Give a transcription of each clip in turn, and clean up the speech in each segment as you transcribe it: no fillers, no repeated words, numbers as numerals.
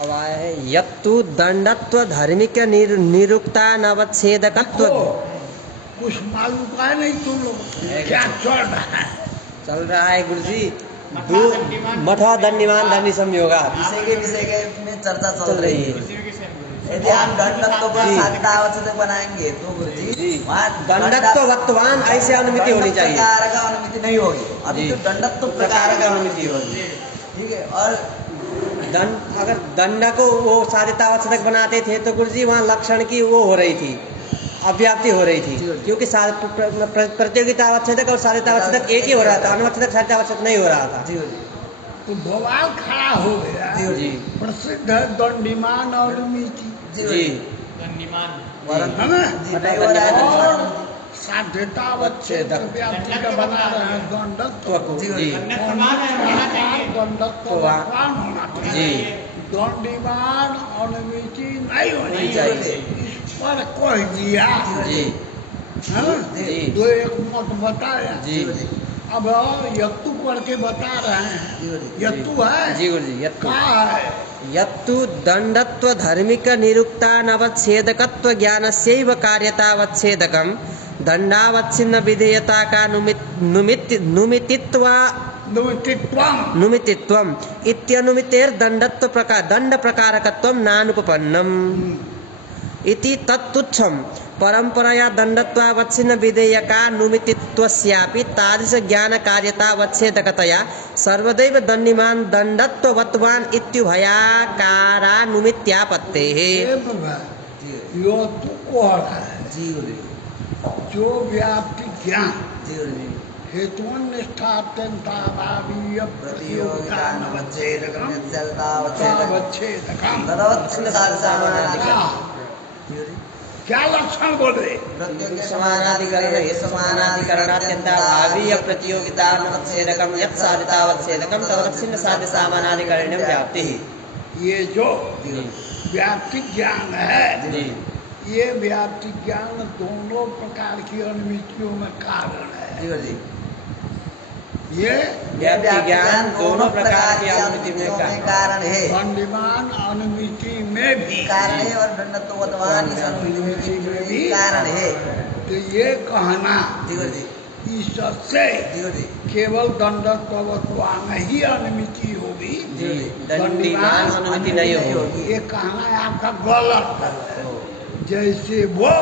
अब आया है यत्तु दंडत्व धार्मिक निरुक्ता नवच्छेदकत्व। कुछ मालूम का नहीं तुम लोग क्या चल रहा है? चल रहा है गुरुजी मठा दंडिमान धन्य संयोगा विषय के में चर्चा चल रही है। यदि हम दंडत्व को साधितावच्छेदक बनाएंगे तो गुरुजी वहाँ दंडत्व वत्वान ऐसे अनुमति होनी चाहिए। प्रकार का अनुमति नहीं होगी, अभी तो दंडत्व प्रकार का अनुमति होगी। ठीक है। और अगर दंड को वो साधितावच्छेदक बनाते थे तो गुरुजी वहाँ लक्षण की वो हो रही थी, अव्याप्ति हो रही थी, क्योंकि प्रतियोगितावच्छेदक और साधितावच्छेदक एक ही हो रहा था, अनुच्छेदक साधितावच्छेदक नहीं हो रहा था। तो बवाल खड़ा हो गया। जी प्रसिद्ध है दंडिमान और मिति। जी साध्यतावच्छेदक व्याप्ति का बना रहे हैं दंडत्व को। दंडत्व होना चाहिए, दंडिमान अनुमिति नहीं होनी चाहिए। इस पर कह दिया। तो एक मत बताया। अब यत्तु करके बता रहे हैं। यत्तु है जी गुरुजी। यत्तु क्या है? यत्तु दंडत्व धार्मिक निरुक्ता नवच्छेदकत्व ज्ञानस्यैव कार्यतावच्छेदकम दंडावच्छिन्न विधेयता का नुमितित्वम इत्यनुमितेर दंडत्व प्रकार दंड प्रकारकत्वम नानुपपन्नम इति तत्तुच्छम परंपरया दंडत्वावच्छिन्न विधेयका नुमितित्वस्यापि तादृश ज्ञान कार्यतावच्छेदकतया सर्वदैव दंडिमान दंडत्ववत्वान इत्युभयाकारानुमित्यापत्तेः। यो तू को है जो व्याप्ति ज्ञान हेतु निष्ठात्यंताभावीय प्रतियोगिता नवच्छेदकम क्या लक्षण बोले? समानाधिकरण समानाधिकरणात्यंताभावीय प्रतियोगिता नवच्छेदकम यत् साधितावच्छेदकम तदवच्छिन्न साध्य समानाधिकरण्यं व्याप्तिः। ये जो व्याप्ति ज्ञान है, ये व्याप्ति ज्ञान दोनों प्रकार की अनुमितियों में कारण है। ये व्याप्ति ज्ञान दोनों प्रकार की अनुमिति में कारण है। दंडिमान अनुमिति में भी कारण है और दंडत्ववत्वान इस अनुमिति में भी कारण है। तो ये कहना इससे केवल दंडत्ववत्वान ही अनुमिति होगी, दंडिमान अनुमिति नहीं होगी। ये कहना है आपका गलत। जैसे वो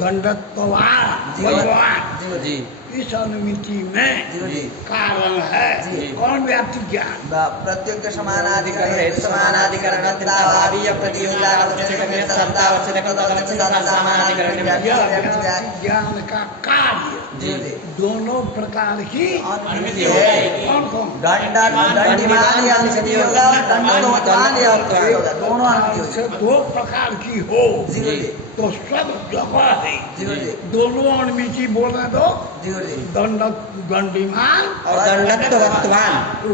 दंडत्ववान इस अनुमिति में कारण है। कौन व्याप्ति ज्ञान? प्रत्युक्त समानाधिकरण समानाधिकरणत्वाभावीय प्रतियोगिता ज्ञान का कार्य दोनों प्रकार की अनुमिति है। कौन कौन? दोनों से दो प्रकार की हो तो सब जगह है। दोनों अनुमिति बोले तो दंडिमान और दंडत्ववत्वान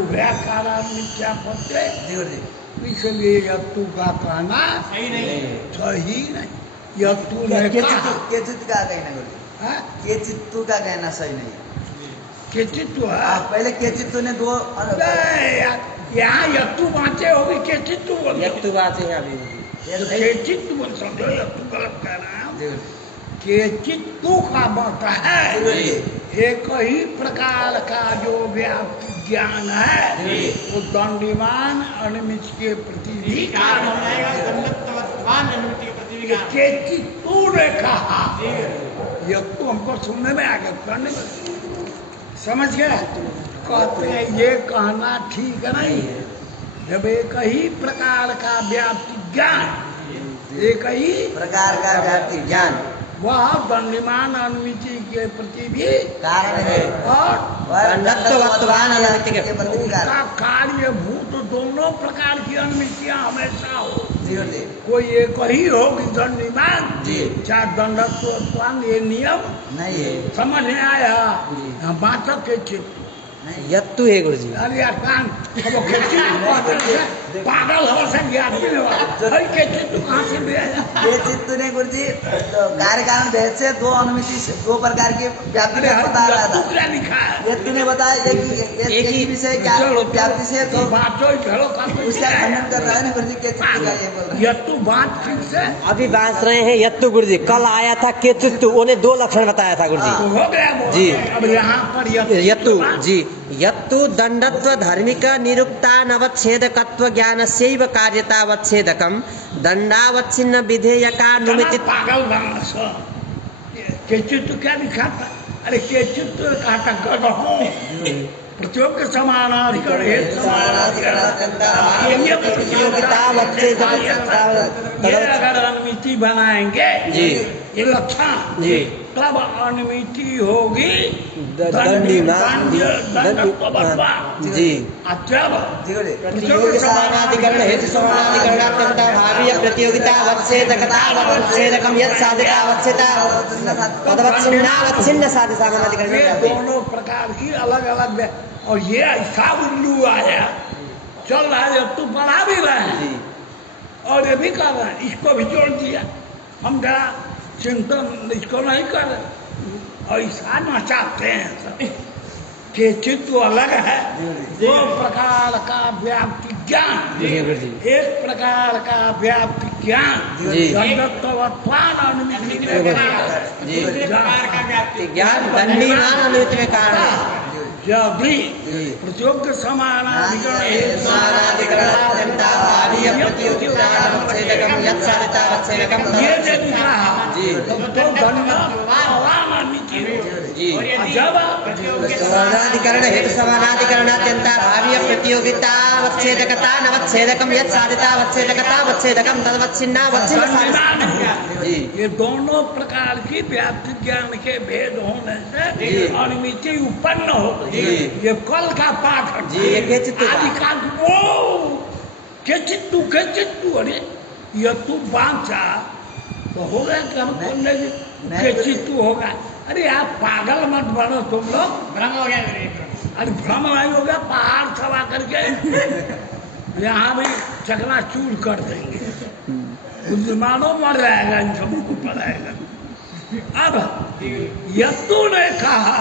व्याकारान्मित्यापत्ते। इसलिए यत्तु का कहना सही नहीं। यत्तु ने कहा केचित का कहना केचित्तु का कहना सही नहीं। केचित्तु है पहले केचित्तु ने दो यहाँ यत्तु बाँचे होगी केचित्तु बोल यत्तु बातें हैं अभी केचित्तु बोल समझो। यत्तु गलत कह रहा है। केचित्तु का मत है एक ही प्रकार का जो व्याप्ति ज्ञान है वो दंडिमान अनुमिति के प्रति भी कारण है। केचित्तु ने कहा यत्तु हमको सुनने में आ गया, पढ़ने में समझ गया। कहते हैं ये कहना ठीक नहीं है। जब एक ही प्रकार का व्याप्ति ज्ञान एक ही प्रकार का व्याप्ति ज्ञान वह दंडिमान अनुमिति के प्रति भी कारण है और दंडत्ववत्वान अनुमिति के प्रति उसका कार्यभूत दोनों प्रकार की अनुमितियां हमेशा हो। कोई एक ही होगी दंडिमान चाहे दंडत्ववत्वान, ये नियम नहीं है। समझ में आया? बातक के चित्त यत्तु है गुरुजी। अरे यार कान अब वो खेती पागल हो सके आदमी ने भाई खेती तू कहाँ से ले आया? ये चित्त ने गुरुजी तो कार्य कारण भेद से दो अनुमिति से दो प्रकार की व्याप्ति का बता रहा था। क्या लिखा है? ये तूने बताया एक ही विषय क्या व्याप्ति से तो तो बातों ही भेड़ों का उसका खंडन कर रहा है ना गुरुजी के चित्त का ये बोल रहा है। ये तू बात ठीक से अभी बात रहे हैं यत्तु गुरुजी। कल आया था केतुत्तु, उन्हें 2 लक्षण बताया था गुरुजी। तो हो गया वो। जी। अब यहाँ पर यत्तु जी यत्तु दंडत्व धार्मिक निरुक्तानवच्छेदकत्व ज्ञानस्यैव कार्यतावच्छेदकम् दंडावच्छिन्न विधेयकानुमिति। पागल मानस केचित तो क्या लिखा था? अरे केचित तो कहा था गधों प्रतियोग समानाधिकार है ये अगर अनुमिति बनाएंगे जी ये लक्षण जी तब अनुमिति होगी दंडीमान जी प्रतियोगी समानाधिकरण हेतु समानाधिकरणात्यंता भावी प्रतियोगितावच्छेदकतावच्छेदकम् यत् साधितावच्छेदा तदवच्छिन्नावच्छिन्न साधि समानाधिकरण। ये दोनों प्रकार की अलग अलग और ये ऐसा उल्लू आया चल रहा है तू पढ़ा भी रहे हैं और ये भी कर रहे हैं, इसको भी जोड़ दिया। हम जरा चिंतन इसको नहीं कर रहे और ऐसा नचाते हैं सब के चित्त अलग है। दो प्रकार का व्याप्ति ज्ञान, एक प्रकार का व्याप्ति ज्ञान ज्ञान दंडीमान अनुमिति में कारण है। जब भी प्रतियोग समानाधिकरण ये यदि कहा तो जब समानाधिकरण हेतु समानाधिकरणात्यंता भावी प्रतियोगितावच्छेदकता नवच्छेदकम् यत् साधितावच्छेदकतावच्छेदकम् तदवच्छिन्नावच्छिन्न। जी ये दोनों प्रकार की व्याप्ति ज्ञान के भेद होने से अनुमिति उत्पन्न हो गई। ये कल का पाठ है जी ये के चित्त आदि का वो के चित्तू अरे ये तू बांचा तो हो गया कि हम बोलने के चित्तू होगा। अरे आप पागल मत बनो तुम लोग, भ्रम हो गया। अरे भ्रम नहीं हो गया, पहाड़ सवा करके यहाँ भी चकनाचूर कर देंगे, बुद्धिमानों मर जाएगा, इन सबको पढ़ाएगा। अब यत्तु ने कहा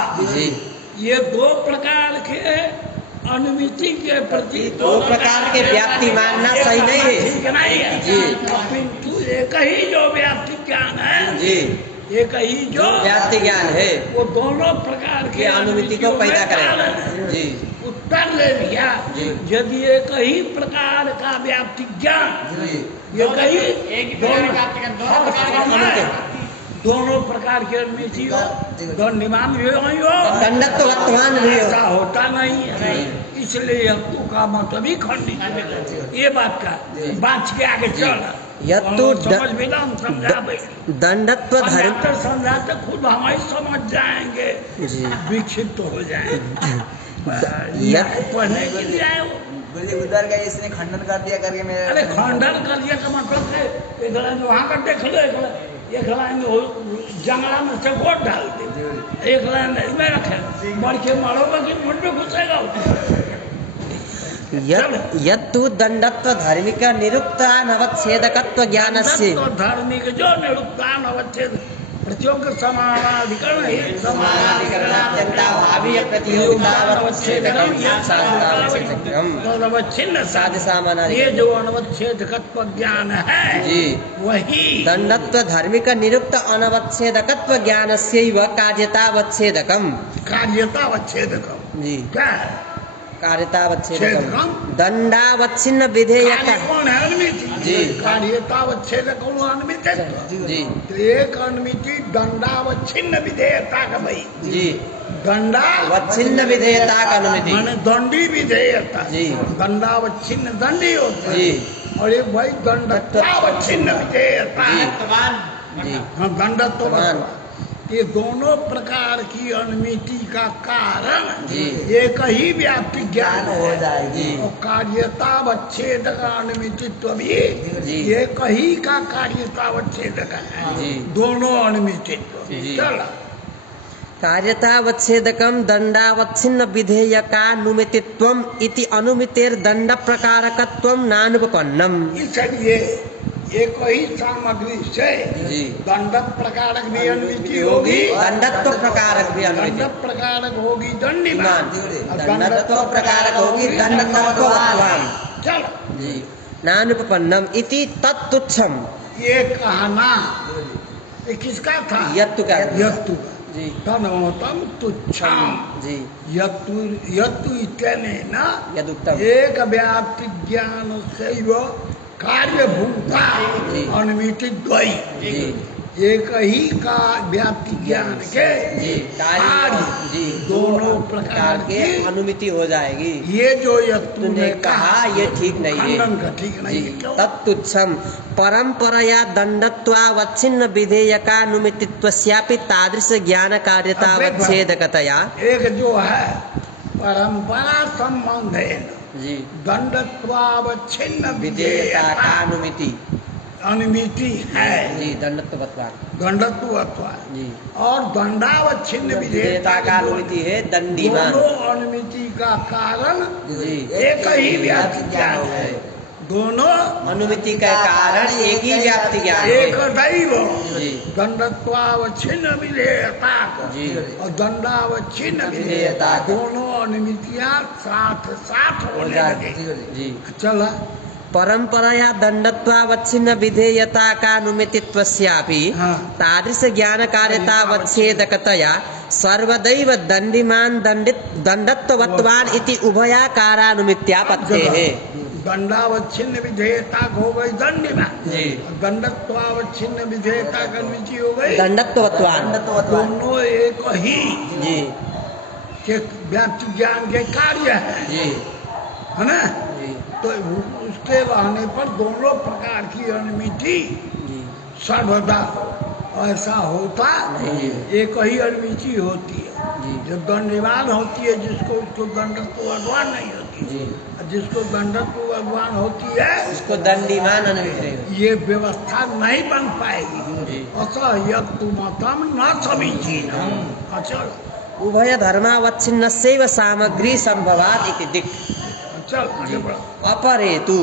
ये दो प्रकार के अनुमिति के प्रति दो प्रकार के व्याप्ति मानना सही नहीं है। ठीक नहीं है जी किंतु एक ही जो व्याप्ति ज्ञान है जी एक ही जो व्याप्ति ज्ञान है वो दोनों प्रकार के अनुमिति को पैदा करे। जी उत्तर ले लिया। यदि एक ही प्रकार का व्याप्ति ज्ञान ये कहीं दोनों प्रकार के अनुमिति हो दंडमान भी हो दंडत्व वर्तमान भी हो, ऐसा होता नहीं है। इसलिए यत्तु का मतलब ही खंडित ये बात का बात के आगे चल यत्तु समझ भी ना हम समझा दंडत्व धर्म समझाते खुद हम ही समझ जाएंगे, विक्षिप्त हो जाएंगे। पढ़ने के लिए आए वो उधर का इसने खंडन कर दिया करके मेरे अरे खंडन कर दिया का मतलब है वहाँ का देख लो एक लाइन जंगला में से वोट डाल दे, एक लाइन इसमें रखे मर के मारोगा कि मुंड में घुसेगा। यत्तु दंडत्व धार्मिक निरुक्तानवच्छेदकत्व ज्ञानस्य धार्मिक जो निरुक्तानवच्छेद प्रतियोग समानाधिकरण है समानाधिकरणात्यंता भावी प्रतियोगितावच्छेदकम् यत् साधितावच्छेदकम् तदवच्छिन्न साधि समानाधिकरण। ये जो अनवच्छेदकत्व ज्ञान है जी वही दंडत्व धार्मिक निरुक्त अनवच्छेदकत्व ज्ञानस्यैव कार्यतावच्छेदकम् कार्यतावच्छेदकम् जी क्या कार्यतावच्छेदकम् दंडावच्छिन्न विधेयक कौन है अनुमिति जी कार्यतावच्छेदक अनुमिति जी तो एक अनुमिति दंडावच्छिन्न विधेयता का भाई जी दंडावच्छिन्न विधेयता का अनुमिति माने दंडी विधेयता जी दंडावच्छिन्न दंडी होता है जी और एक भाई दंडत्वावच्छिन्न विधेयता जी हाँ दंडत्व ये दोनों प्रकार की अनुमिति का कारण एक ही व्याप्ति ज्ञान हो जाएगी और कार्यतावच्छेद का अनुमितित्व भी एक ही का कार्यतावच्छेद का है। दोनों अनुमितित्व चला कार्यतावच्छेदकम दंडावच्छिन्न विधेयकानुमितित्वम इति अनुमितेर दंड प्रकारकत्वम नानुपपन्नम। इसलिए एक ही सामग्री से जी दंडक प्रकारक भी अनुमिति होगी, दंडत्व प्रकारक भी अनुमिति, दंडक प्रकारक होगी दंडीमान, और दंडत्व प्रकारक होगी दंडत्वत्वान। चलो जी नानुपपन्नम इति तत्तुच्छम। ये कहना ये किसका था? यत्तु का। यत्तु का। जी तनोतम तुच्छम। जी यत्तु इत्यनेन यदुक्तम। एक व्याप्ति ज्ञान सैव कार्यभूता जी। अनुमिति द्वयी। जी एक ही का व्याप्ति ज्ञान के जी कार्य जी दोनों प्रकार के की अनुमिति हो जाएगी। ये जो यत्तु तूने ने कहा ये ठीक नहीं है। खंडन का ठीक नहीं है। क्यों? तत्तुच्छम परंपरया दंडत्वावच्छिन्न विधेयकानुमितित्वस्यापि तादृश ज्ञान कार्यतावच्छेदकतया। एक जो है परंपरा संबंध है जी दंडत्वावच्छिन्न विधेयकानुमिति अनुमिति है जी दंडत्वत्वान। दंडत्व जी और दंडावच्छिन्न विधेयता का अनुमिति है दंडीमान। दोनों अनुमिति का कारण जी एक ही व्याप्ति ज्ञान है। दोनों अनुमिति का कारण एक ही व्याप्ति ज्ञान है। एक दैव जी दंडत्वावच्छिन्न विधेयता जी और दंडावच्छिन्न विधेयता विधेयता दोनों अनुमितियां साथ साथ हो होने जाती लगे। जी चला परंपरया दंडत्वावच्छिन्न विधेयताकानुमितित्वस्यापि हाँ। तादृश ज्ञान कार्यतावच्छेदकतया सर्वदैव दंडिमान दंडत्वत्वान इति उभयाकारानुमित्यापत्तेः। दंडावच्छिन्न विधेयता हो गई दंडिमान जी दंडत्वावच्छिन्न विधेयता का अनुमिति हो गई दंडत्वत्वान। दोनों एक ही जी के व्याप्ति ज्ञान के कार्य है जी ना? जी तो उसके रहने पर दोनों प्रकार की अनुमिति जी सर्वदा ऐसा होता नहीं। एक ही अनुमिति होती है। जी जब दंडवान होती है जिसको उसको दंडत्व भगवान नहीं होती, जी और जिसको दंडत्व भगवान होती है उसको दंडीमान अनुमिति। ये व्यवस्था नहीं बन पाएगी। जी असह्यक्तु मतम न समीचीनम। अच्छा उभय धर्मावच्छिन्नस्यैव सामग्री संभवात् इति दिक्। चल आगे बढ़। अपरेतु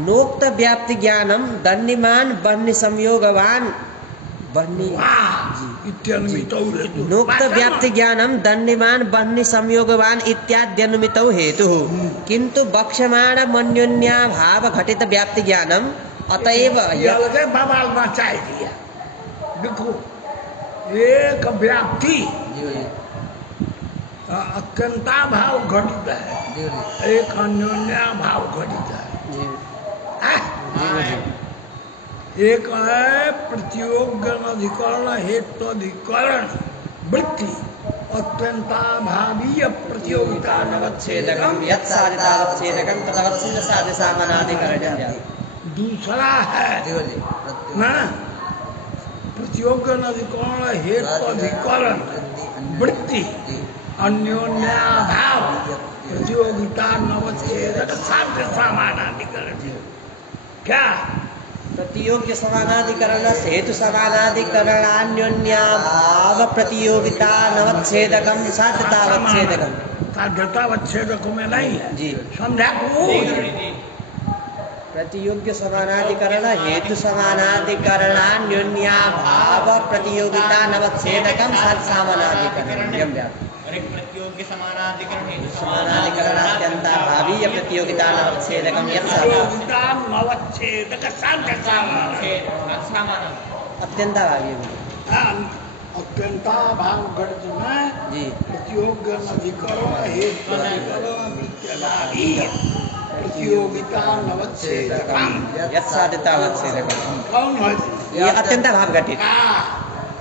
नोक्त व्याप्ति ज्ञानम दंडिमान बन्नि संयोगवान बन्नि इत्यनुमितौ हेतु। नोक्त व्याप्ति ज्ञानम दंडिमान बन्नि संयोगवान इत्याद्यनुमितौ हेतु किंतु बक्ष्यमाण मन्योन्या भाव घटित व्याप्ति ज्ञानम अतएव ये अलगे बवाल मचाई दिया। देखो एक व्याप्ति अत्यंता भाव घटित है, एक अन्योन्या भाव घटित है। एक है प्रतियोग अधिकरण हेतु अधिकरण वृत्ति अत्यंता भावीय प्रतियोगिता नवच्छेदकम यत्सादितावच्छेदकम तदवच्छेद साध्य सामानाधिकरणम। दूसरा है ना प्रतियोग अधिकरण हेतु अधिकरण वृत्ति अन्योन्याभाव प्रतियोगिता नवच्छेदक साध्य समानाधिकरण। क्या प्रतियोग्य समानाधिकरण हेतु समानाधिकरणान्योन्याभाव प्रतियोगिता नवच्छेदकम साध्यतावच्छेदकम। साध्यतावच्छेदक में नहीं है जी समझा। प्रतियोग्य समानाधिकरण हेतु समानाधिकरणान्योन्याभाव प्रतियोगिता नवच्छेदकम साध्य सामानाधिकरणम। प्रतियोग्य समानाधिकरण हेतु समानाधिकरणात्यंता भावीय प्रतियोगिता नवच्छेदकम प्रतियोगिता नवच्छेदक साध्य अत्यंता भावीय अत्यंता भाव घट में जी प्रतियोग अधिकरण हेतु अधिकरण इत्यादि प्रतियोगिता नवच्छेदकम यत्साध्यतावच्छेदकम। कौन है ये अत्यंता भाव घटित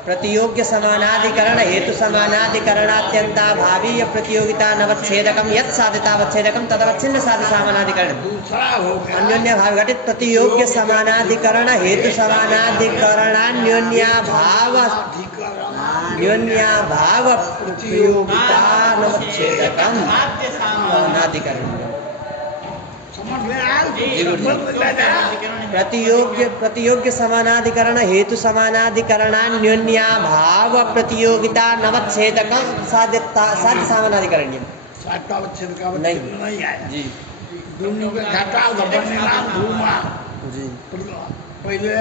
प्रतियोग्य समानाधिकरण हेतु समानाधिकरणात्यंता भावीय प्रतियोगिता नवच्छेदकम यत्साध्यतावच्छेदकम तदवच्छिन्न साध्य सामानाधिकरण। दूसरा हो गया अन्योन्य भाव घटित प्रतियोग्य समानाधिकरण हेतु समानाधिकरणान्योन्याभाव न्योन्याभाव प्रतियोगिता नवच्छेदकम सामानाधिकरण। समझ में आया तो जी, संबंध ले जा। प्रतियोग्य समानाधिकरण हेतु समानाधिकरणान्योन्या भाव प्रतियोगिता नवच्छेदकम साध्य समानाधिकरण्यम। सातावच्छेद का नहीं। वचन नहीं आया। जी दोनों के घटा बनिमान धूमा जी पहले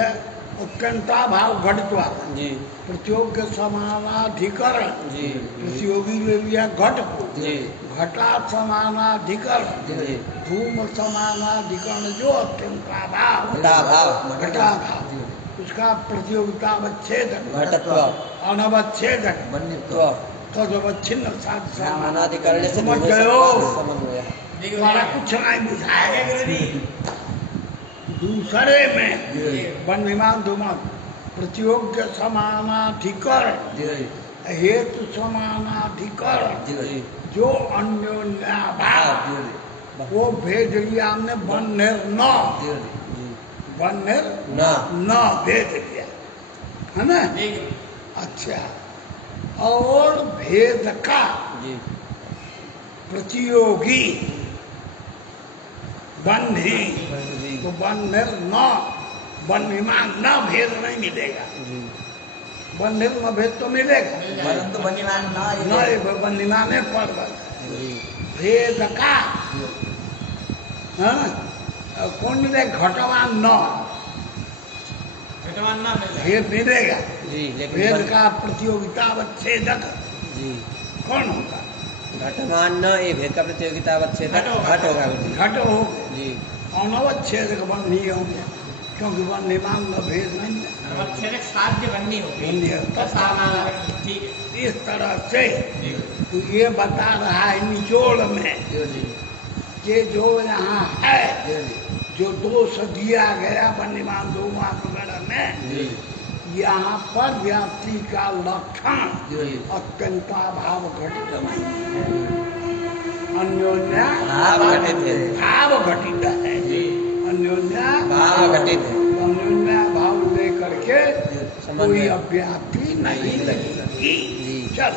उत्कंठा भाव घटत्वा जी प्रतियोग्य समानाधिकरण जी प्रतियोगी ले लिया घट को जी घटा समानाधिकरण जी धूम समानाधिकरण जो अत्यंता भाव घटा भाव घटा भाव उसका प्रतियोगिता अवच्छेदक घटत्व अनवच्छेदक बन्यत्व तदवच्छिन्न साध समानाधिकरण से समझ दोनों गए हो? समन्वय। तुम्हारा कुछ नहीं बुझाएगा गुरुजी दूसरे में बन्यमान धूमा प्रतियोग्य समानाधिकरण हेतु समानाधिकरण जो अन्योन्याभाव वो भेद लिया हमने बन्नेर न भेद लिया है ना। अच्छा और भेद का जी प्रतियोगी बन्ही जी तो बन्नेर न बन्हीमान न भेद नहीं मिलेगा। जी बन्नेर न भेद तो मिलेगा परंतु बनिमान न बन्हीमान है पर्वत जी भेद का हाँ? कौन मिले घटवान न घटवान ना मिले भेद मिलेगा। जी भेद लेकिन का प्रतियोगिता अवच्छेदक जी कौन होगा? घटमान न ये भेद का प्रतियोगिता अवच्छेदक घट होगा गुरुजी। घट हो जी अनवच्छेदक बन्ही होंगे क्योंकि बन्हीमान न भेद नहीं है। अवच्छेदक साध्य बननी होगी बन्ही है। तो सामान्य ठीक है। इस तरह से तो ये बता रहा है निचोड़ में ये जो यहाँ है जो दोष दिया गया बन्हीमान दो वगैरह में जी यहाँ पर व्याप्ति का लक्षण जी अत्यंताभाव घटित नहीं अन्योन्या भाव घटित है। भाव घटित है। अन्योन्या भाव घटित है। अन्योन्या भाव लेकर के समन्वय। कोई अव्याप्ति नहीं लगेगी। जी। चल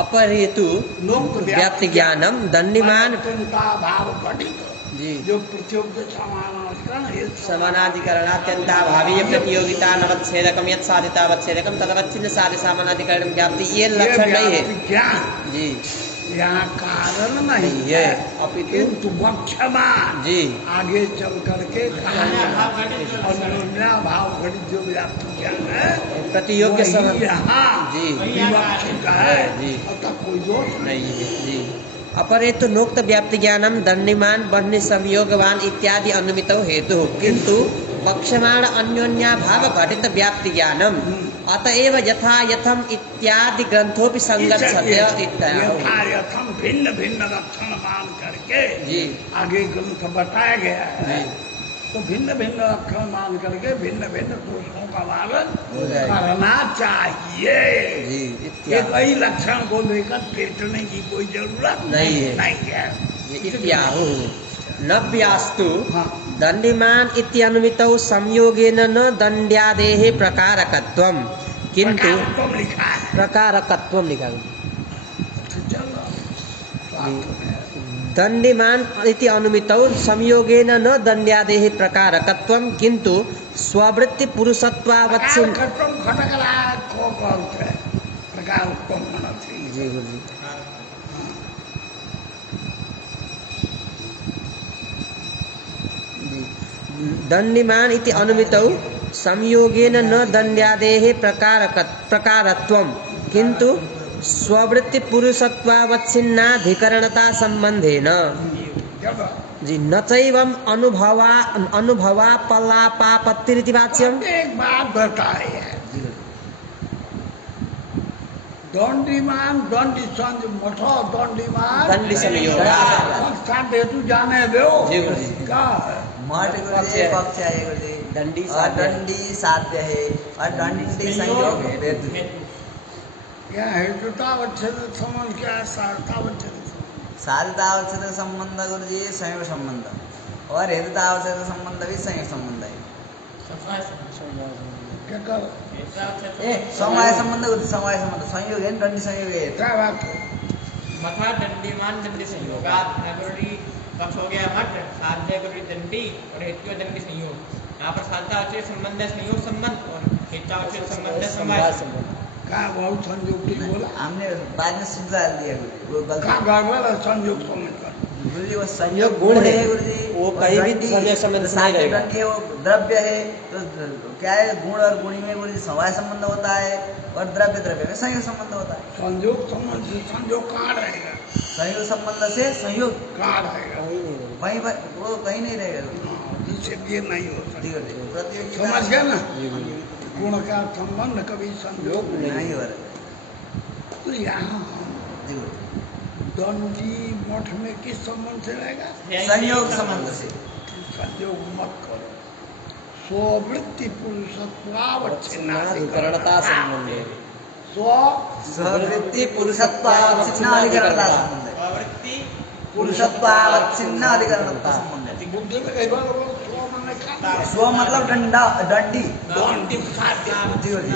अपर हेतु लोक व्याप्ति ज्ञानम दंडिमान भाव घटित जी जो प्रतियोगिता समानाधिकरण हेतु समानाधिकरणात्यंताभावीय प्रतियोगिता नवच्छेदकम यत् साधितावच्छेदकम तदवच्छिन्न साधि समानाधिकरण व्याप्ति ये लक्षण नहीं है। व्याप्ति ज्ञान जी यहाँ कारण नहीं नहीं है है अपितु किंतु वक्षमान जी आगे चल करके भाव घटित जो अन्योन्या भाव घटित जो व्याप्ति ज्ञान है प्रतियोग्य वही सम यहाँ जी विवक्षित है जी। अतः कोई दोष नहीं। नहीं है जी। अपरेतु नोक्त व्याप्ति ज्ञानम दंडिमान बन्य संयोगवान इत्यादि अनुमित हेतु किंतु वक्षमाण अन्योन्या भाव घटित व्याप्ति ज्ञानम अतएव यथा यथम इत्यादि ग्रंथोपि संगच्छते यथा यथम भिन्न भिन्न लक्षण मान करके जी आगे ग्रंथ बताया गया है जी तो भिन्न भिन्न लक्षण मान करके भिन्न भिन्न दोषों का पालन हो जाएगा। करना चाहिए। जी एक ही लक्षण को लेकर पेटने की कोई जरूरत नहीं है। नहीं है। इत्याहु नव्यास्तु हाँ। दंडिमान इति अनुमितौ संयोगेन न दंड्यादेः प्रकारकत्वम किंतु प्रकारत्वम लिखा है। प्रकारकत्वम लिखा है। चलो स्वार्थ में। दंडिमान इति अनुमितौ संयोगेन न दंड्यादेः प्रकारकत्वम किंतु स्ववृत्ति पुरुषत्वावच्छिन्न प्रकारकत्वम खटक रहा है को अर्थ है प्रकारत्वम होना चाहिए। जी गुरुजी दंडिमान इति अनुमितौ संयोगेन न दंड्यादेः प्रकारत्वम किंतु स्ववृत्ति पुरुषत्वावच्छिन्नाधिकरणता संबंधेन जब जी न चैवम अनुभवा पलापापत्तिरिति वाच्यम। एक बात बताई है दंडीमान दंडी संज मठो दंडीमान दंडी संयोग हेतु जाने दो जी गुरुजी। क्या है मठ गुरुजी पक्ष है गुरुजी दंडी और साध्य दंडी साध्य है और दंडी संयोग वेद क्या हेतुतावच्छेद संबंध क्या है सारतावच्छेद साधितावच्छेद संबंध गुरुजी संयोग संबंध और हेतुतावच्छेद संबंध भी संयोग संबंध है। क्या कर ए समवाय संबंध गुरुजी समवाय संबंध संयोग है दंडी संयोग है। क्या बात है मथा दंडीमान दंडी संयोगात नगरी पक्ष हो गया मठ, साध्य गुरुजी दंडी और हेतु दंडी संयोग। यहाँ पर साध्यावच्छेद संबंध है संयोग संबंध और हेतावच्छेद संबंध है समवाय संबंध। कहा बहुत संयोग की बोला हमने बाद में सुधार दिया गुरुजी, वो गलती। कहा गड़बड़ है संयोग समझ कर। गुरुजी वो संयोग गुण है, गुरुजी, वो कहीं भी दंडी, संयोग संबंध से नहीं साध्य रहेगा। दंडी है, वो द्रव्य है, तो क्या है गुण और गुणी में गुरुजी समवाय संबंध होता है और द्रव्य द्रव्य में संयोग संबंध होता है। संयोग संबंध से संयोग कहाँ रहेगा? संयोग संबंध से संयोग कहाँ रहेगा? वहीं पर, वो कहीं नहीं रहेगा गुरुजी। जिससे ये नहीं हो सकता। जी गुरुजी, प्रतियोगिता समझ गया ना? जी गुरुजी। गुण का संबंध कभी संयोग नहीं हो रहा। तो यहाँ जी गुरुजी, दंडी मठ में किस संबंध से रहेगा? संयोग संबंध से। संयोग मत करो। स्ववृत्ति अधिकरणता संबंध है। स्ववृत्ति पुरुषत्वावच्छिन्न अधिकरणता संबंध है। प्रवृत्ति पुरुषत्वावच्छिन्न अधिकरणता संबंध है। बुद्धि में कई बार लोग स्व माने खाता है। स्व मतलब डंडा, डंडी। दंडी साध्य। जी गुरुजी।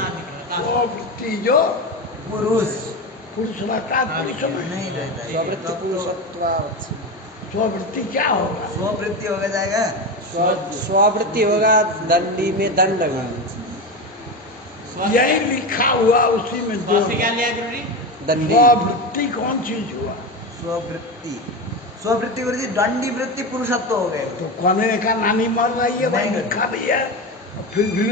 स्ववृत्ति जो पुरुष पुरुष रहता है, पुरुष में नहीं रहता है। स्ववृत्ति पुरुषत्वावच्छिन्न। स्ववृत्ति क्या होगा? स्ववृत्ति हो जाएगा। स्ववृत्ति होगा दंडी में दंड होगा। यही लिखा हुआ उसी में स्व से क्या लिया गुरुजी? दंडी स्ववृत्ति कौन चीज हुआ? स्ववृत्ति, स्ववृत्ति गुरुजी दंडी वृत्ति पुरुषत्व हो गए। तो कहने का नानी मर रही है भाई, नहीं। लिखा भी है फिर भी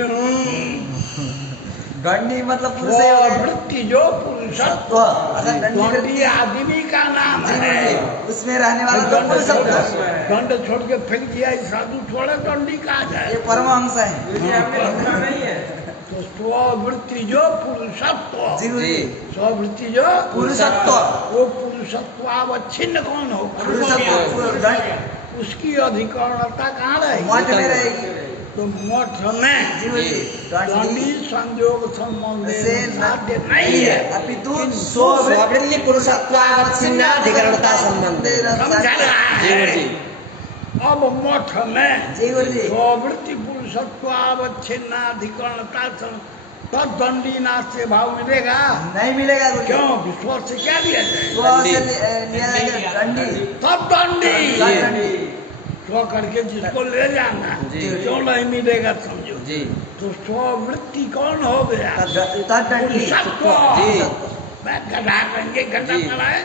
दंडी मतलब पुरुष ही हो गए। स्ववृत्ति जो पुरुषत्व, सत्व, अगर दंडी दंडी वृत्ति आदमी का नाम जी है। गुरुजी, उसमें रहने वाला तो पुरुषत्व। दंड छोड़ के फेंक दिया, ये साधु थोड़ा दंडी कहा जाए। ये परमहंस है। तो स्ववृत्ति जो पुरुषत्व, जी गुरुजी, स्ववृत्ति जो पुरुषत्व। वो पुरुषत्वावच्छिन्न कौन हो? पुरुषत्व उसकी अधिकरणता कहाँ रहेगी? मठ में रहेगी। तो मठ में जी गुरुजी, दंडी दंडी संयोग संबंध से साध्य नहीं है। अपितु स्ववृत्ति पुरुषत्वावच्छिन्न अधिकरणता संबंध है। समझ रहा जी है? गुरुजी। अब मठ में जी गुरुजी, स्ववृत्ति पुरुषत्वावच्छिन्नाधिकरणता तब दंडी नाथ से भाव मिलेगा। नहीं मिलेगा गुरुजी। क्यों? विश्वास से क्या दिया जाए? स्व से लिया जाएगा दंडी। तब दंडी दंडी। स्व करके जिसको ले जाना, जी। क्यों नहीं मिलेगा समझो। जी। तो स्ववृत्ति कौन हो गया? तद दंडी। पुरुषत्व। जी। मैं गधा कहेंगे, गधा जी। करा है,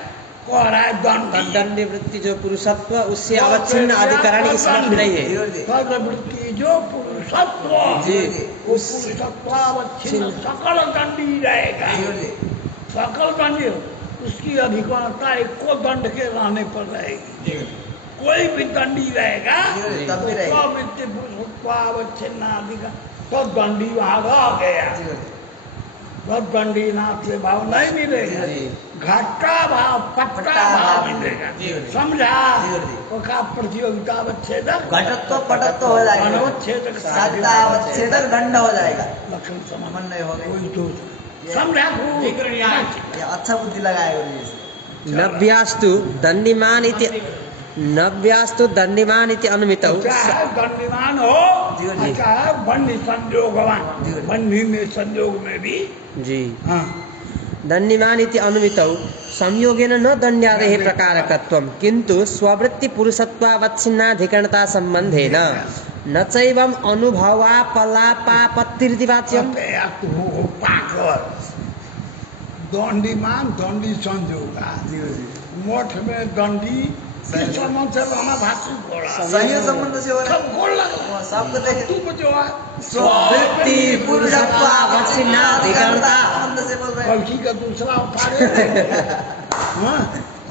कह रहा है दंडी। दंडी वृत्ति जो पुरुषत्व, उससे अवच्छिन्न अधिकरण की समझ नहीं जी है। गुरुजी, तदवृत्ति जो पुरुषत्व, जी। वो पुरुषत्वावच्छिन्न सकल दंडी रहेगा। जी गुरुजी, सकल दंडी उसकी अधिकरणता एको दंड के रहने पर रहेगी। कोई भी दंडी रहेगा जी, तब भी रहेगी। स्ववृत्ति पुरुषत्वावच्छिन्न अधिकरण तो दंडी वहां रह गया। जी गुरुजी, तो दंडी नाथ से भाव नहीं मिलेगा। जी। घट्टा भाव, पट्टा भाव मिलेगा। जी। समझा? जी गुरुजी। तो का प्रतियोगिता अवच्छेदक, घटत्व पटत्व हो जाएगा। अनवच्छेदक, साध्यावच्छेदक दंड हो जाएगा। लक्षण समान समन्वय हो गए। कोई दोष समझा खूब? जी गुरुजी, हाँ। ये अच्छा बुद्धि लगाया गुरुजी। नव्यास्तु दंडिमान इति अनुमितौ चाहे दंडीमान हो, जी, जी। चाहे बन्ही संयोगवान, जी, जी। बन्ही में संयोग में भी। जी। हाँ, दंडिमान इति अनुमितौ संयोगेन न दंड्यादेः प्रकारकत्वं किन्तु स्ववृत्ति पुरुषत्वावच्छिन्नाधिकरणता संबंधेन न चैवम् अनुभवापलापापत्तिरिति वाच्यम्। पाकर दंडीमान दंडी संयोग, जी गुरुजी, मठ में दंडी किस संबंध से रहना भाषित हो रहा? संयोग संबंध से हो रहा है। सब बोल लगा। वो सबको देखे। तू जो है स्ववृत्ति पुरुषत्वावच्छिन्नाधिकरणता संबंध से बोल रहे हैं। कलकी का दूसरा अवतार है। हाँ,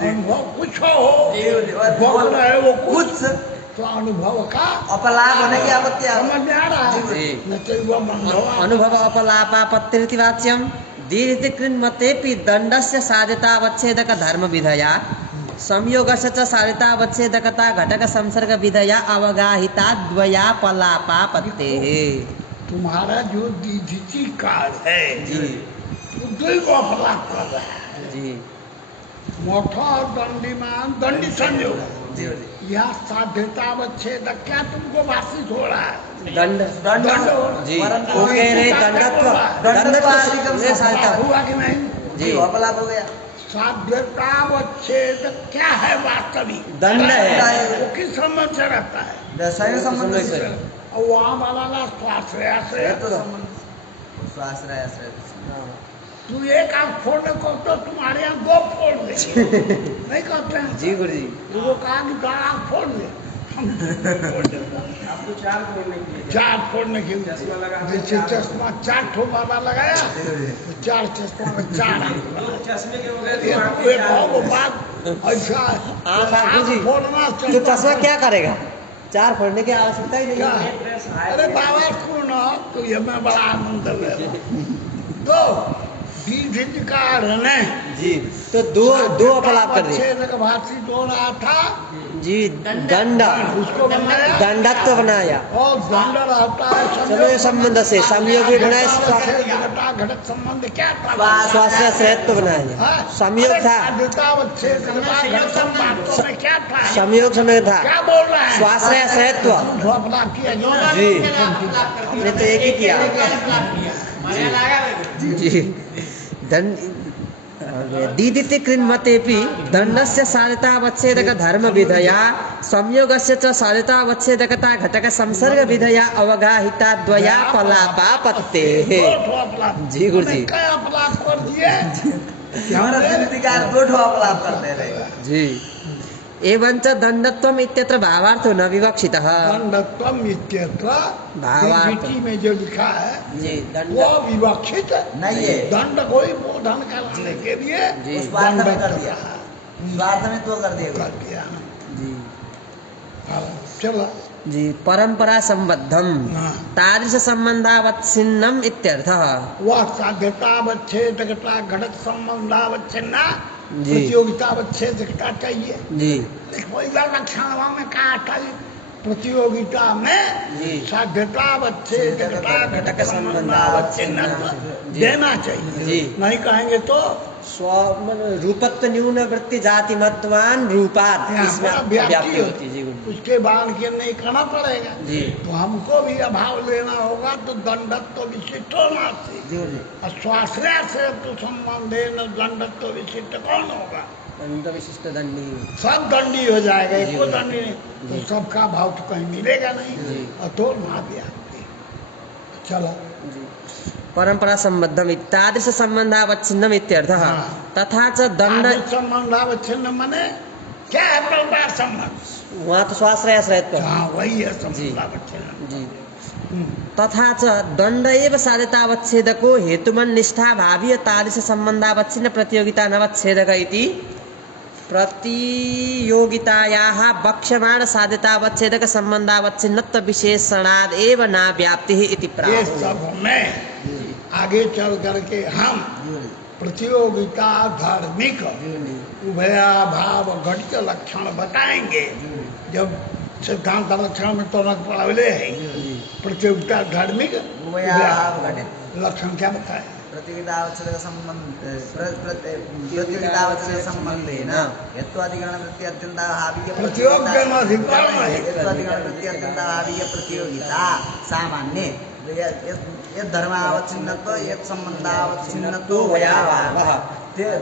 अनुभव कुछ हो, जी गुरुजी, और बोल रहे हो वो कुछ, कुछ तो अनुभव का अपलाप होने की आपत्ति आ समझ में आ रहा है। जी। न तो वो मंधवा अनुभव अपलापापत्तिरिति वाच्यम् दीर्घ कृन्मतेऽपि दण्डस्य साध्यतावच्छेदक धर्मविधया संयोगस्य च साध्यतावच्छेदकता घटक संसर्ग विधया अवगाहिता द्वयापलापापत्तेः। तुम्हारा जो दीधिची काल है, जी। वो दुई को अपलाप कर रहा है। जी। मोठा और दंडीमान दंडी संयोग, जी गुरुजी, यह साध्यतावच्छेदक क्या तुमको भाषित हो रहा है? दंड दंड जी। परंतु वो कह रहे दंडत्व दंडत्व अधिकम ये साध्यता हुआ कि नहीं? जी, वो अपलाप हो गया। साध्यतावच्छेद क्या है वास्तविक? दंड है। वो किस संबंध से रहता है? दशा संबंध से और वहाँ वाला ना स्वाश्रय तो संबंध स्वाश्रय आश्रय तू एक आंख फोड़ने को तो तुम्हारे यहाँ दो फोड़ दे नहीं कहते हैं? जी गुरु जी। वो कहा कि दो आंख फोड़ दे, हम फोड़ देते हैं। चार फोड़ने के लिए जैसे चश्मा 4 ठो बाबा लगाया तो 4 चश्मा में 4 बात ऐसा जी फोड़ना तो चश्मा क्या करेगा? 4 फोड़ने की आवश्यकता ही नहीं क्या? है। अरे बाबा सुनो तो ये मैं बड़ा आनंद ले दो दीर्घकार है जी तो दो अपलाप कर दिए भाषी दो रहा था जी। दंड उसको बनाया दंडत्व बनाया और दंड रहता है समय संबंध से संयोग भी बनाया। घटक संबंध क्या था? स्वास्थ्य सहत्व बनाया। संयोग था, क्या था? संयोग समय था, क्या बोल रहा है? स्वाश्रय सहत्व अपना किया जी। हमने तो एक ही किया जी। दंड दीदिति कृन्मतेपि दंडस्य साधितावच्छेदक धर्म विधया संयोगस्य च साधितावच्छेदकता घटक संसर्ग विधया अवगाहिता द्वया पलापापत्तेः। जी गुरु जी। क्या अपलाप कर दिए? हमारा दीर्घकार 2 ठो अपलाप करते रहे जी। एवं च दंडत्वम इत्यत्र भावार्थो न विवक्षितः। दंडत्वम इत्यत्र भावार्थ विधि में जो लिखा है जी। दंड वो विवक्षित नहीं है। दंड को ही बोधन कराने के लिए जी। स्वार्थ में कर दंड दिया है। स्वार्थ में तो कर दिया कर दिया जी। हाँ, चलो जी परंपरा संबद्धम हाँ। तादृश संबंधावच्छिन्नम इत्यर्थः। वह साध्यतावच्छेदकता घटक संबंधावच्छिन्ना जी। प्रतियोगितावच्छेदकता चाहिए। जी लक्षण में कहा था प्रतियोगिता में जी। साध्यतावच्छेदकता घटक संबंधावच्छिन्न जी। देना चाहिए जी। नहीं कहेंगे तो स्व रूपत्व न्यून वृत्ति जाति मत्वान रूपात यहाँ इसमें पर व्याप्ति व्याप्ति होती है। जी गुरु जी। उसके बाद के नहीं करना पड़ेगा जी। तो हमको भी अभाव लेना होगा तो दंडत्व विशिष्टो नास्ति जी गुरु जी। और स्वाश्रय से तो संबंधे न दंडत्व विशिष्ट कौन होगा? दंड विशिष्ट दंडी सब दंडी हो जाएगा जी। एको दंडी नहीं तो सबका भाव तो कहीं मिलेगा नहीं जी। और तो महाव्याप्ति। चलो जी। परंपरा संबद्धम तादृश संबंधावच्छिन्नम इत्यर्थः। हाँ। तथा च दंड संबंधावच्छिन्न मने क्या है? परंपरा संबंध। वहाँ तो स्वाश्रय आश्रयत्व। हाँ वही है संबंधावच्छिन्न। जी। तथा च दंड एव साधितावच्छेदको हेतुमन निष्ठा भावी तादृश संबंधावच्छिन्न प्रतियोगिता नवच्छेदक इति प्रतियोगितायाः वक्ष्यमाण साधितावच्छेदक संबंधावच्छिन्नत्व विशेषणाद एव न व्याप्तिः इति प्राह। ये सब में आगे चल करके हम प्रतियोगिता धार्मिक उभयाभाव घटित लक्षण बताएंगे। जब सिद्धांत लक्षण में तो पढ़ावले है प्रतियोगिता धार्मिक उभयाभाव घटित लक्षण क्या बताए? प्रतियोगितावच्छेदक संबंध प्रतियोगितावच्छेदक संबंधेन यत्त्वाधिकरण प्रत्यत्यन्ताभावीय प्रतियोगिताधिकरण है। यत्त्वाधिकरण प्रत्यत्यन्ताभावीय प्रतियोगिता सामान्ये यत् धर्मावच्छिन्नत्व यत् संबंधावच्छिन्नत्व उभयाभावः तेन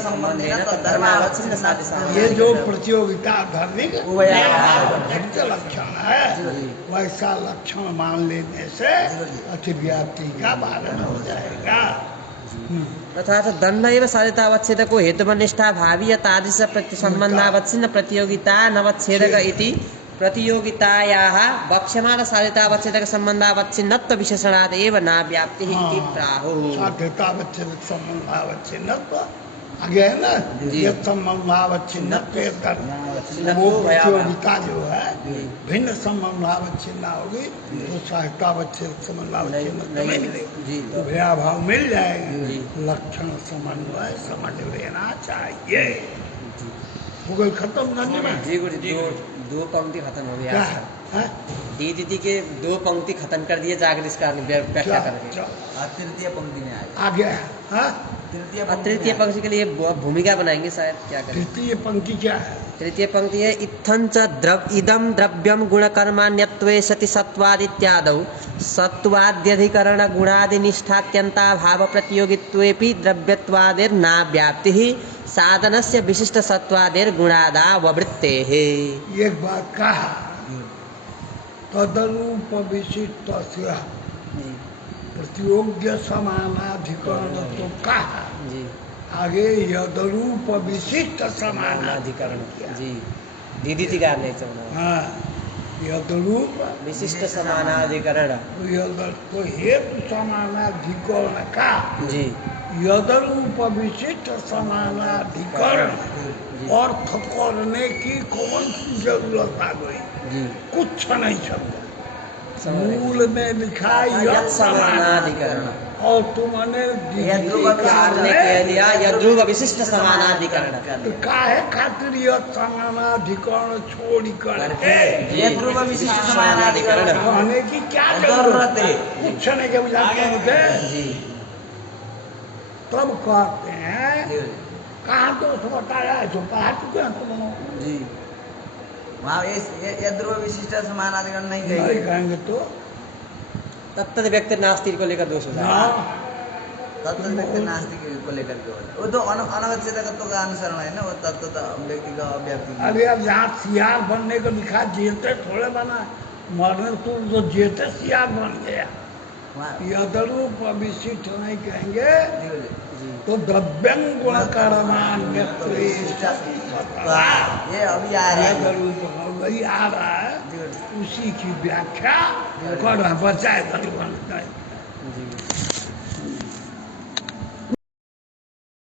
संबंधेन तद्धर्मावच्छिन्नत्व। ये जो प्रतियोगिता धार्मिक उभयाभाव घटित लक्षण है वैसा लक्षण मान लेने से अतिव्याप्ति का पालन हो जाएगा। तथा च दंड एव साधितावच्छेदको हेतुमनिष्ठा भावी तादृश संबंधावच्छिन्न प्रतियोगिता नवच्छेदक इति प्रतियोगितायाः वक्ष्यमाण साधितावच्छेदक संबंधावच्छिन्नत्व विशेषणाद एव न व्याप्तिः इति प्राहुः। साध्यतावच्छेदक संबंधावच्छिन्नत्व आगे है ना? ये संबंधावच्छिन्नत्व वो प्रतियोगिता जो है भिन्न संबंधावच्छिन्न होगी तो साध्यतावच्छेदक संबंधावच्छिन्नत्व नहीं मिलेगा। उभयाभाव मिल जाएगा। लक्षण समन्वय समझ लेना चाहिए। हो गई खत्म करने में। जी गुरु जी। दो पंक्ति खत्म हो गया आज का। दीदी के 2 पंक्ति खत्म कर दिए जागृत व्याख्या करके। तृतीय पंक्ति में आ गया। और तृतीय पंक्ति के लिए भूमिका बनाएंगे शायद, क्या करें? तृतीय पंक्ति क्या है? तृतीय पंक्ति है इत्थं च इदं द्रव्यम गुणकर्माण्यत्वे सति सत्वादित्यादौ सत्वाद्यधिकरण गुणादिनिष्ठात्यंताभाव प्रतियोगित्वेपि द्रव्यत्वादिर्नाव्याप्तिः साधनस्य विशिष्ट सत्वादेर गुणादाववृत्तेः। एक बात कहा तदरूप विशिष्टस्य प्रतियोग्य समानाधिकरण तो कहा जी आगे यदरूप विशिष्ट समानाधिकरण किया। जी दीदी का नहीं चलना। हाँ यदरूप विशिष्ट समानाधिकरण तो हेतु समानाधिकरण का जी यदरूप विशिष्ट समानाधिकरण अर्थ करने की कौन सी जरूरत आ गई? जी कुछ नहीं समझा। मूल में लिखा यद समानाधिकरण और तुमने ने कह दिया यद्रुव विशिष्ट समानाधिकरण। तो काहे खातिर यद समानाधिकरण छोड़ करके यद्रुव विशिष्ट समानाधिकरण कहने की क्या जरूरत है? पूछने के बुझाते होते जी तब कहते हैं कहाँ दोष बताया है जो पढ़ा चुके हैं तुम लोग। जी वहाँ यद्रुव विशिष्ट समानाधिकरण नहीं नहीं कहेंगे। कहेंगे तो तत्त व्यक्ति नास्ति को लेकर दोष हो जाएगा। हाँ तत्व व्यक्ति नास्तिक को लेकर के बोले वो तो अनवच्छेदकत्व का अनुसरण है ना, वो तत्व व्यक्ति का अव्याप्ति। अरे अब यहाँ सियार बनने को लिखा जेते थोड़े बना मरने तो जेते सियार बन गया। यदरूप विशिष्ट नहीं कहेंगे तो द्रव्यं गुण कर्माण्यत्वे ये अभी आ रहा है। यदरूप वही आ रहा है, उसी की व्याख्या कर बचाए जी